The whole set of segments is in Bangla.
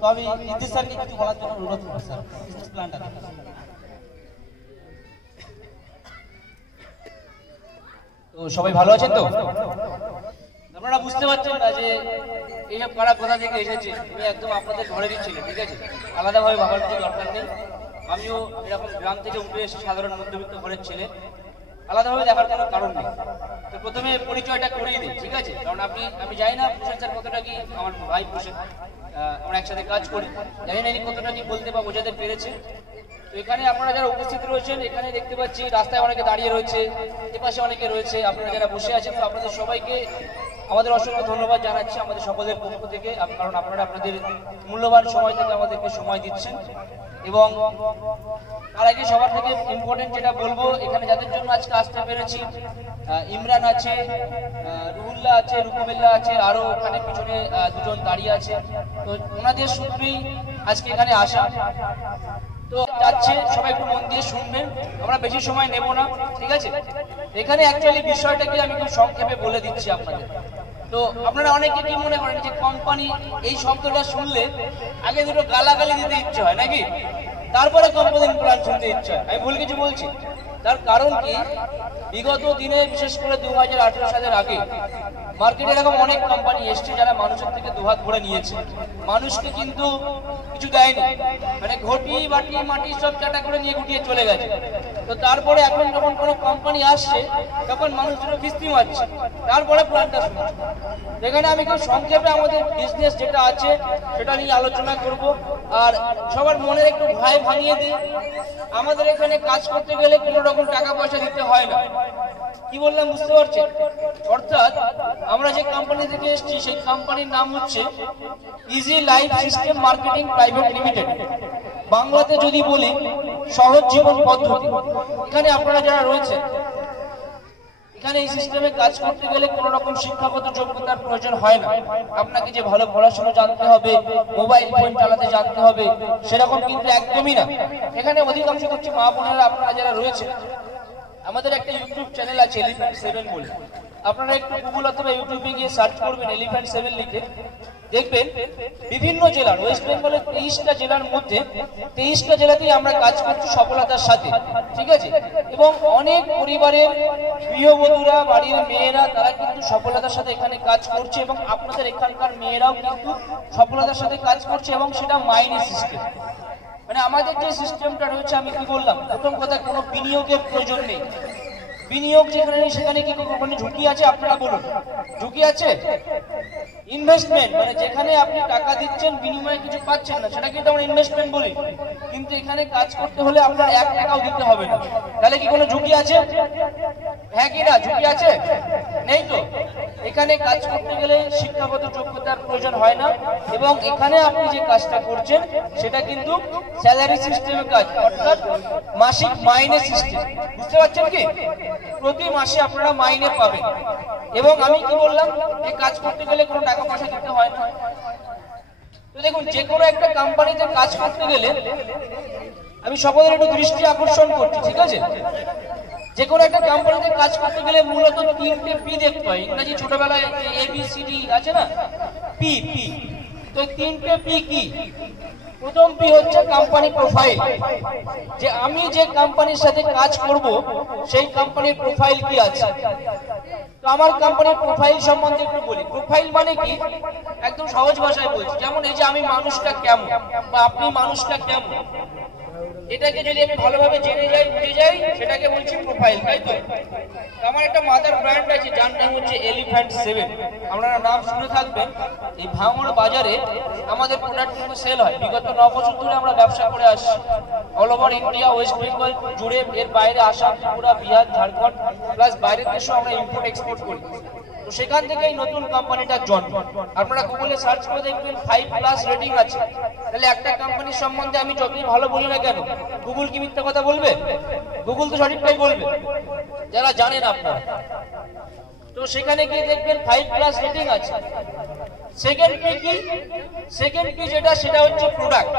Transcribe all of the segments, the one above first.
তো আমি নীতিশ স্যারকে কিছু বলার জন্য অনুরোধ করব স্যার বিজনেস প্ল্যানটা। তো সবাই ভালো আছেন তো? আপনারা বুঝতে পারছেন না যে এইসব কারা কোথা থেকে এসেছে, আমি একদম আপনাদের ঘরেরই ছেলে, ঠিক আছে, আলাদাভাবে ভাবার কিছু দরকার নেই। আমিও এরকম গ্রাম থেকে উঠে এসে সাধারণ মধ্যবিত্ত ঘরের ছেলে, আলাদাভাবে দেখার কোনো কারণ নেই। তো প্রথমে পরিচয়টা করিয়ে দিই, ঠিক আছে, কারণ আমি জানি না প্রসেন স্যার কতটা কি, আমার ভাই প্রসেন, আমরা একসাথে কাজ করি, জানি না ইনি কতটা কি বলতে বা বোঝাতে পেরেছে। তো এখানে আপনারা যারা উপস্থিত রয়েছেন, এখানে দেখতে পাচ্ছি রাস্তায় অনেকে দাঁড়িয়ে রয়েছে, এপাশে অনেকে রয়েছে, আপনারা যারা বসে আছেন, তো আপনাদের সবাইকে আমাদের অসংখ্য ধন্যবাদ জানাচ্ছি আমাদের সকলের পক্ষ থেকে, কারণ আপনারা আপনাদের মূল্যবান সময় থেকে আমাদেরকে সময় দিচ্ছেন। এবং তার আগে সবার থেকে ইম্পর্টেন্ট যেটা বলবো, এখানে যাদের জন্য আজকে আসতে পেরেছি, ইমরান আছে, রুহুল্লাহ আছে, রুকুবেল্লা আছে, আরো ওখানে পিছনে দুজন দাঁড়িয়ে আছে, তো ওনাদের সূত্রেই আজকে এখানে আসা। তো যাচ্ছে, সবাই একটু মন দিয়ে শুনবেন, আমরা বেশি সময় নেব না, ঠিক আছে। এখানে অ্যাকচুয়ালি বিষয়টাকে আমি খুব সংক্ষেপে বলে দিচ্ছি আপনাদের। তো আপনারা অনেকে কি মনে করেন যে কোম্পানি, এই শব্দটা শুনলে আগে দুটো গালাগালি দিতে ইচ্ছে হয় নাকি, তারপরে কোম্পানির প্ল্যান শুনতে ইচ্ছে হয়। আমি ভুল কিছু বলছি? তার কারণ কি, বিগত দিনে বিশেষ করে 2018 সালের আগে মার্কেটে এরকম অনেক কোম্পানি এসছে যারা মানুষের থেকে দুহাত ভরে নিয়েছে, মানুষকে কিন্তু কিছু দেয়নি, মানে ঘটি বাটি মাটি সব চাটা করে নিয়ে গুটিয়ে চলে গেছে। তো তারপরে এখন যখন কোনো কোম্পানি আসছে, তখন মানুষগুলো কিস্তি মারছে, তারপরে প্ল্যানটা শুনছে। এখানে আমি খুব সংক্ষেপে আমাদের বিজনেস যেটা আছে সেটা নিয়ে আলোচনা করব। আর সবার মনের একটু ভয় ভাঙিয়ে দিই, আমাদের এখানে কাজ করতে গেলে কোনো রকম টাকা পয়সা দিতে হয় না। কি বললাম বুঝতে পারছেন? অর্থাৎ আমরা যে কোম্পানি থেকে এসেছি সেই কোম্পানির নাম হচ্ছে easy life system marketing private limited, বাংলাতে যদি বলি সহজ জীবন পদ্ধতি। এখানে আপনারা যারা রয়েছেন, এখানে এই সিস্টেমে কাজ করতে গেলে কোন রকম শিক্ষাগত যোগ্যতার প্রয়োজন হয় না। আপনাকে যে ভালো পড়াশোনা জানতে হবে, মোবাইল ফোন চালাতে জানতে হবে, সেরকম কিন্তু একদমই না। এখানে অধিকাংশ হচ্ছে মা বোনেরা আপনারা যারা রয়েছে, আমাদের একটা ইউটিউব চ্যানেল আছে এলিফ্যান্ট 7 বলে, আপনারা একটু গুগল অথবা ইউটিউবে গিয়ে সার্চ করবেন এলিফ্যান্ট 7 লিখে, দেখবেন বিভিন্ন জেলার, ওয়েস্ট বেঙ্গলের 23টা জেলার মধ্যে 23টা জেলাতেই আমরা কাজ করছি সফলতার সাথে, ঠিক আছে। এবং অনেক পরিবারের গৃহবধূরা, বাড়ির মেয়েরা, তারা কিন্তু সফলতার সাথে এখানে কাজ করছে, এবং আপনাদের এখানকার মেয়েরাও কিন্তু সফলতার সাথে কাজ করছে, এবং সেটা মাইনে সিস্টেম। মানে আমাদের যে সিস্টেমটা রয়েছে, আমি কি বললাম প্রথম কথা, কোনো বিনিয়োগের প্রয়োজন নেই। বিনিয়োগ যেখানে নেই সেখানে কি কোনো ঝুঁকি আছে? আপনারা বলুন, ঝুঁকি আছে? ইনভেস্টমেন্ট মানে যেখানে আপনি টাকা দিচ্ছেন বিনিময়ে কিছু পাচ্ছেন না, সেটা কিন্তু আমরা ইনভেস্টমেন্ট বলি। কিন্তু এখানে কাজ করতে হলে আপনার 1 টাকাও দিতে হবে না। তাহলে কি কোনো ঝুঁকি আছে? হ্যাঁ কি না? ঝুঁকি আছে? নেই তো। এখানে কাজ করতে গেলে শিক্ষাগত যোগ্যতার প্রয়োজন হয় না, এবং এখানে আপনি যে কাজটা করছেন সেটা কিন্তু স্যালারি সিস্টেমের কাজ, অর্থাৎ মাসিক মাইনে সিস্টেম। বুঝতে পারছেন কি? প্রতি মাসে আপনারা মাইনে পাবেন। এবং আমি কি বললাম, যে কাজ করতে গেলে কোনো টাকা পয়সা দিতে হয় না। তো দেখুন, যে কোনো একটা কোম্পানিতে কাজ করতে গেলে আমি সকলের একটু দৃষ্টি আকর্ষণ করছি, ঠিক আছে। যে কোনো একটা কোম্পানিতে কাজ করতে গেলে মূলত 3টে পি দেখতে হয়। ইংরেজি ছোটবেলায় ABCD আছে না, পি। তো 3টে পি কি? প্রথম পি হচ্ছে কোম্পানি প্রোফাইল, যে আমি যে কোম্পানির সাথে কাজ করব সেই কোম্পানির প্রোফাইল কি আছে। তো আমার কোম্পানির প্রোফাইল সম্বন্ধে একটু বলি। প্রোফাইল মানে কি, একদম সহজ ভাষায় বলছি, যেমন এই যে আমি মানুষটা কেমন বা আপনি মানুষটা কেমন, এটাকে যদি আমি ভালোভাবে জেনে যাই, বুঝে যাই, সেটাকে বলছি প্রোফাইল, তাই তো। আমার একটা মাদার ব্র্যান্ড আছে যার নাম হচ্ছে এলিফ্যান্ট 7। আপনারা নাম শুনে থাকবেন। এই ভাঙড় বাজারে আমাদের প্রোডাক্ট কিন্তু সেল হয়। বিগত 9 বছর ধরে আমরা ব্যবসা করে আসছি, all over India, West Bengal জুড়ে, এর বাইরে আসাম, ত্রিপুরা, বিহার, ঝাড়খণ্ড, প্লাস বাইরের দেশেও আমরা ইম্পোর্ট এক্সপোর্ট করি। তো সেখান থেকে এই নতুন কোম্পানিটার জন্ম। আপনারা গুগলে সার্চ করে দেখবেন 5+ রেটিং আছে। তাহলে একটা কোম্পানির সম্বন্ধে আমি যতই ভালো বলি না কেন, গুগল কি মিথ্যা কথা বলবে? গুগল তো সঠিকটাই বলবে, যারা জানেন আপনারা। তো সেখানে গিয়ে দেখবেন 5+ রেটিং আছে। সেকেন্ড পি কি? সেকেন্ড পি যেটা, সেটা হচ্ছে প্রোডাক্ট।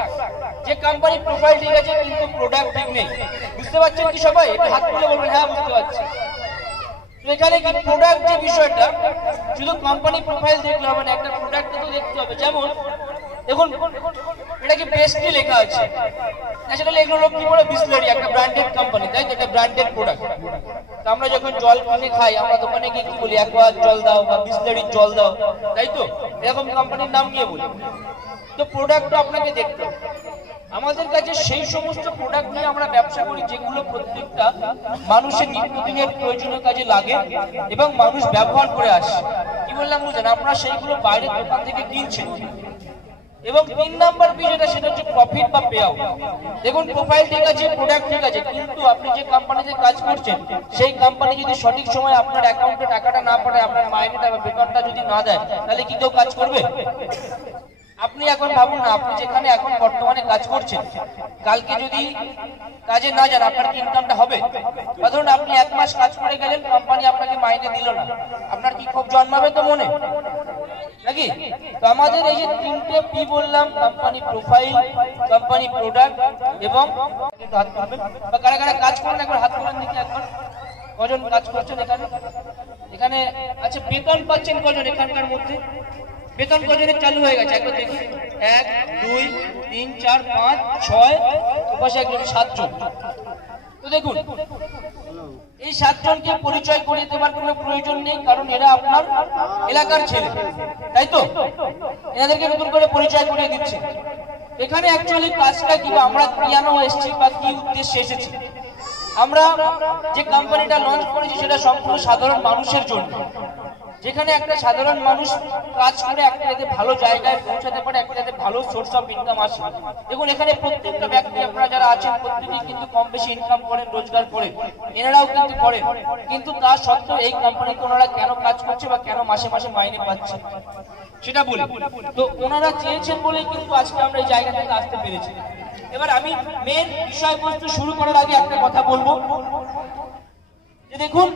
যে কোম্পানি প্রোফাইল ঠিক আছে কিন্তু প্রোডাক্ট ঠিক নেই। বুঝতে পারছেন কি সবাই? এটা হাত তুলে বলবেন হ্যাঁ বুঝতে পারছি। এখানে কি প্রোডাক্ট যে বিষয়টা, শুধু কোম্পানি প্রোফাইল দেখলে হবে না, একটা প্রোডাক্ট তো দেখতে হবে। যেমন দেখুন এটা কি বেস্টলি লেখা আছে, ন্যাচারালি এগুলো কি বলে বিসলেরি, একটা ব্র্যান্ডেড কোম্পানি, তাই তো, একটা ব্র্যান্ডেড প্রোডাক্ট। তো আমরা যখন জল কিনে খাই আমরা দোকানে গিয়ে কি বলি, অ্যাকোয়া জল দাও বা বিসলেরির জল দাও, তাই তো, এরকম কোম্পানির নাম নিয়ে বলি। তো প্রোডাক্টটা আপনাকে দেখতে হবে। আমাদের কাছে সেই সমস্ত প্রোডাক্ট নিয়ে আমরা ব্যবসা করি যেগুলো প্রত্যেকটা মানুষের নিত্যদিনের প্রয়োজনীয় কাজে লাগে এবং মানুষ ব্যবহার করে আসে। কি বললাম বুঝলেন, আপনারা সেইগুলো বাইরের দোকান থেকে কিনছেন। এবং 3 নাম্বার বিষয়টা সেটা হচ্ছে প্রফিট বা পে আউট। দেখুন প্রোফাইল ঠিক আছে, প্রোডাক্ট ঠিক আছে, কিন্তু আপনি যে কোম্পানিতে কাজ করছেন সেই কোম্পানি যদি সঠিক সময় আপনার অ্যাকাউন্টে টাকাটা না পাঠায়, আপনার মাইনেটা বা বেতনটা যদি না দেয়, তাহলে কি কেউ কাজ করবে? আপনি এখন ভাবুন না, আপনি যেখানে এখন বর্তমানে কাজ করছেন, কালকে যদি কাজে না যান আপনার কি ইনকামটা হবে? বা ধরুন আপনি 1 মাস কাজ করে গেলেন, কোম্পানি আপনাকে মাইনে দিল না, আপনার কি ক্ষোভ জন্মাবে তো মনে, নাকি? তো আমাদের এই যে 3টে পি বললাম, কোম্পানি প্রোফাইল, কোম্পানি প্রোডাক্ট এবং হাত তুলবেন বা কারা কারা কাজ করেন একবার হাত তুলেন দেখি একবার। কজন কাজ করছেন এখানে? এখানে আচ্ছা বেতন পাচ্ছেন কজন এখানকার মধ্যে? বেতন কজনের চালু হয়ে গেছে একবার দেখি। 1 2 3 4 5 6 পাশে একজন 7 জন। তো দেখুন এই 7 জনকে পরিচয় করিয়ে দেওয়ার কোনো প্রয়োজন নেই, কারণ এরা আপনার এলাকার ছেলে, তাই তো? এনাদেরকে নতুন করে পরিচয় করিয়ে দিচ্ছে। এখানে অ্যাকচুয়ালি কাজটা কি, আমরা কেন এসেছি বা কি উদ্দেশ্যে এসেছি? আমরা যে কোম্পানিটা লঞ্চ করেছি সেটা সম্পূর্ণ সাধারণ মানুষের জন্য, যেখানে একটা সাধারণ মানুষ কাজ করে একটা যাতে ভালো জায়গায় পৌঁছাতে পারে, একটা যাতে ভালো সোর্স অফ ইনকাম আসে। দেখুন এখানে প্রত্যেকটা ব্যক্তি আপনারা যারা আছেন প্রত্যেকেই কিন্তু কম বেশি ইনকাম করেন, রোজগার করে, এনারাও কিন্তু করেন, কিন্তু তা সত্ত্বেও এই কোম্পানিতে ওনারা কেন কাজ করছে বা কেন মাসে মাসে মাইনে পাচ্ছে সেটা বলি। তো ওনারা চেয়েছেন বলেই কিন্তু আজকে আমরা এই জায়গা থেকে আসতে পেরেছি। এবার আমি মেন বিষয়বস্তু শুরু করার আগে একটা কথা বলবো যে দেখুন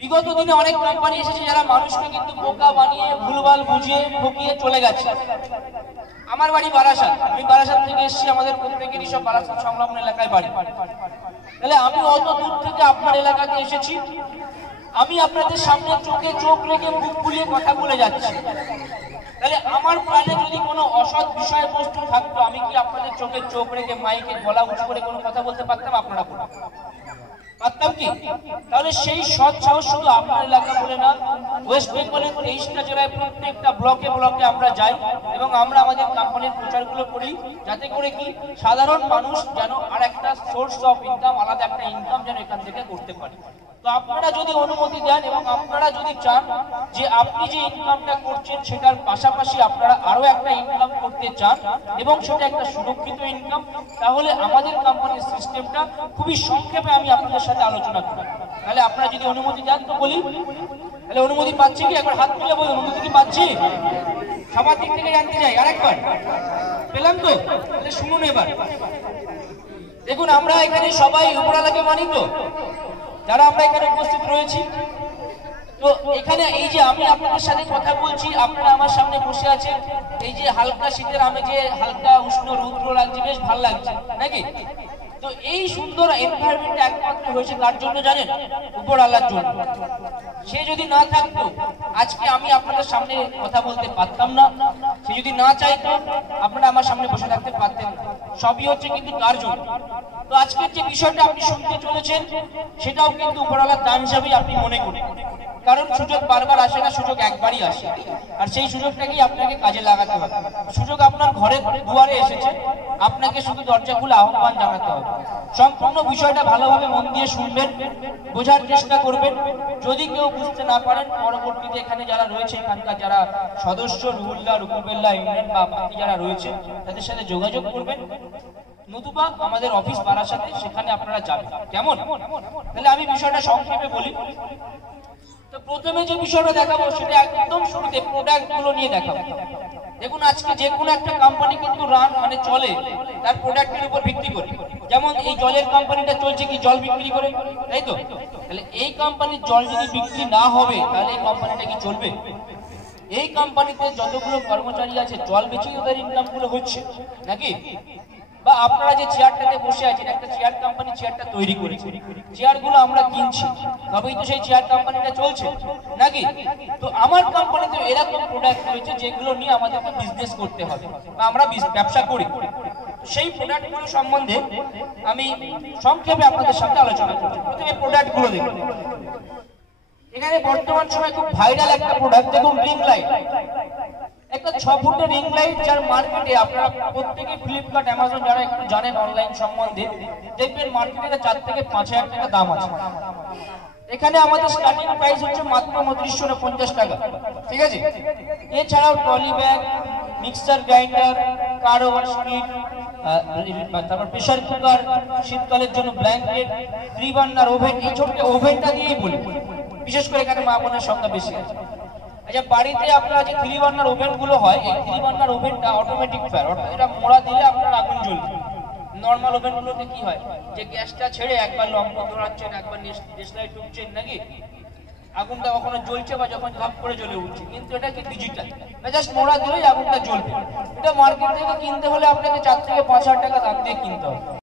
বিগত দিনে অনেক কোম্পানি এসেছে যারা মানুষকে কিন্তু বোকা বানিয়ে ভুলভাল বুঝিয়ে ঠকিয়ে চলে গেছে। আমার বাড়ি বারাসাত, আমি বারাসাত থেকে এসেছি, আমাদের প্রত্যেকেরই সব বারাসাত সংলগ্ন এলাকায় বাড়ি। তাহলে আমি অত দূর থেকে আপনার এলাকাতে এসেছি, আমি আপনাদের সামনে চোখে চোখ রেখে মুখ বুলিয়ে কথা বলে যাচ্ছি। তাহলে আমার প্রাণে যদি কোনো অসৎ বিষয়বস্তু থাকতো, আমি কি আপনাদের চোখে চোখ রেখে মাইকে গলা উঁচু করে কোনো কথা বলতে পারতাম? আপনারা পারতাম কি? তাহলে সেই সৎ সাহস শুধু আপনার এলাকা বলে না, ওয়েস্ট বেঙ্গলের 23টা জেলায় প্রত্যেকটা ব্লকে ব্লকে আমরা যাই এবং আমরা আমাদের কোম্পানির প্রচারগুলো করি, যাতে করে কি সাধারণ মানুষ যেন আর একটা সোর্স অফ ইনকাম, আলাদা একটা ইনকাম যেন এখান থেকে করতে পারে। তো আপনারা যদি অনুমতি দেন এবং আপনারা যদি চান যে আপনি যে ইনকামটা করছেন সেটার পাশাপাশি আপনারা আরো একটা ইনকাম করতে চান এবং সেটা একটা সুরক্ষিত ইনকাম, তাহলে আমাদের কোম্পানির সিস্টেমটা খুবই সংক্ষেপে আমি আপনাদের সাথে আলোচনা করি। তাহলে আপনারা যদি অনুমতি দেন তো বলি। তাহলে অনুমতি পাচ্ছি কি? একবার হাত তুলে বলি অনুমতি কি পাচ্ছি? সবার দিক থেকে জানতে চাই আরেকবার। পেলাম তো? তাহলে শুনুন এবার। দেখুন আমরা এখানে সবাই উপরওয়ালাকে মানি তো, যারা আমরা এখানে উপস্থিত রয়েছি। তো এখানে এই যে আমি আপনাদের সাথে কথা বলছি, আপনারা আমার সামনে বসে আছেন, এই যে হালকা শীতের আমেজে হালকা উষ্ণ রৌদ্র লাগছে, বেশ ভালো লাগছে নাকি? তো এই সুন্দর এনভায়রনমেন্ট একমাত্র হয়েছে কার জন্য জানেন? উপরওয়ালার জন্য। সে যদি না থাকতো আজকে আমি আপনাদের সামনে কথা বলতে পারতাম না, সে যদি না চাইতো আপনারা আমার সামনে বসে থাকতে পারতেন না। সবই হচ্ছে কিন্তু কার জন্য। তো আজকের যে বিষয়টা আপনি শুনতে চলেছেন সেটাও কিন্তু উপরওয়ালার দান হিসাবেই আপনি মনে করেন, কারণ সুযোগ বারবার আসে না, সুযোগ একবারই আসে, আর সেই সুযোগটাকেই আপনাকে কাজে লাগাতে হবে। সুযোগ আপনার ঘরের দুয়ারে এসেছে, আপনাকে শুধু দরজা খুলে আহ্বান জানাতে হবে। সম্পূর্ণ বিষয়টা ভালোভাবে মন দিয়ে শুনবেন, বোঝার চেষ্টা করবেন। যদি কেউ বুঝতে না পারেন পরবর্তীতে এখানে যারা রয়েছে, এখানকার যারা সদস্য রুহুল্লাহ, রুকুবেল্লাহ, ইউনিয়ন বা বাকি যারা রয়েছে তাদের সাথে যোগাযোগ করবেন, নতুবা আমাদের অফিস বারাসাতে, সেখানে আপনারা যাবেন। কেমন? তাহলে আমি বিষয়টা সংক্ষেপে বলি। তো প্রথমে যে বিষয়টা দেখাবো সেটা একদম শুরুতে প্রোডাক্ট গুলো নিয়ে দেখাবো। দেখুন আজকে যে কোনো একটা কোম্পানি কিন্তু রান মানে চলে তার প্রোডাক্টের উপর ভিত্তি করে। যেমন এই জলের কোম্পানিটা চলছে কি জল বিক্রি করে, তাই তো? তাহলে এই কোম্পানির জল যদি বিক্রি না হবে তাহলে এই কোম্পানিটা কি চলবে? এই কোম্পানিতে যতগুলো কর্মচারী আছে জল বেচেই ওদের ইনকাম গুলো হচ্ছে নাকি? বা আপনারা যে চেয়ারটাতে বসে আছেন, একটা চেয়ার কোম্পানি চেয়ারটা তৈরি করেছে, চেয়ারগুলো আমরা কিনছি, তবেই তো সেই চেয়ার কোম্পানিটা চলছে নাকি? তো আমার কোম্পানিতে এরকম প্রোডাক্ট রয়েছে যেগুলো নিয়ে আমাদেরকে বিজনেস করতে হবে বা আমরা ব্যবসা করি। সেই প্রোডাক্টগুলো সম্বন্ধে আমি সংক্ষেপে আপনাদের সাথে আলোচনা করছি। প্রথমে প্রোডাক্টগুলো দেখুন। এখানে বর্তমান সময় খুব ভাইরাল একটা প্রোডাক্ট দেখুন, রিং লাইট। একটা 6 ফুটের রিং লাইট, যার মার্কেটে আপনারা প্রত্যেকে ফ্লিপকার্ট, অ্যামাজন যারা একটু জানেন অনলাইন সম্বন্ধে, দেখবেন মার্কেটে 4 থেকে 5,000 টাকা দাম আছে। এখানে আমাদের স্টার্টিং প্রাইস হচ্ছে মাত্র 2950 টাকা, ঠিক আছে? এছাড়াও ট্রলি ব্যাগ, মিক্সার গ্রাইন্ডার, কার ওভার স্পিড, তারপর প্রেসার কুকার, শীতকালের জন্য ব্ল্যাঙ্কেট, 3 বার্নার ওভেন। এই ছোট্ট ওভেনটা দিয়েই বলি, বিশেষ করে এখানে মা বোনের সংখ্যা বেশি আছে। আচ্ছা, বাড়িতে আপনার যে 3 বার্নার ওভেন গুলো হয়, এই 3 বার্নার ওভেনটা অটোমেটিক ফায়ার, অর্থাৎ এটা মোড়া দিলে আপনার আগুন জ্বলবে। নর্মাল ওভেন গুলোতে কি হয়, যে গ্যাসটা ছেড়ে একবার লম্বা ধরাচ্ছেন, একবার দেশলাই টুকছেন নাকি, আগুনটা কখনো জ্বলছে বা যখন ধাপ করে জ্বলে উঠছে। কিন্তু এটা কি ডিজিটাল, জাস্ট মোড়া দিলেই আগুনটা জ্বলবে। এটা মার্কেট থেকে কিনতে হলে আপনাকে 4 থেকে 5,000 টাকা দাম দিয়ে কিনতে হবে।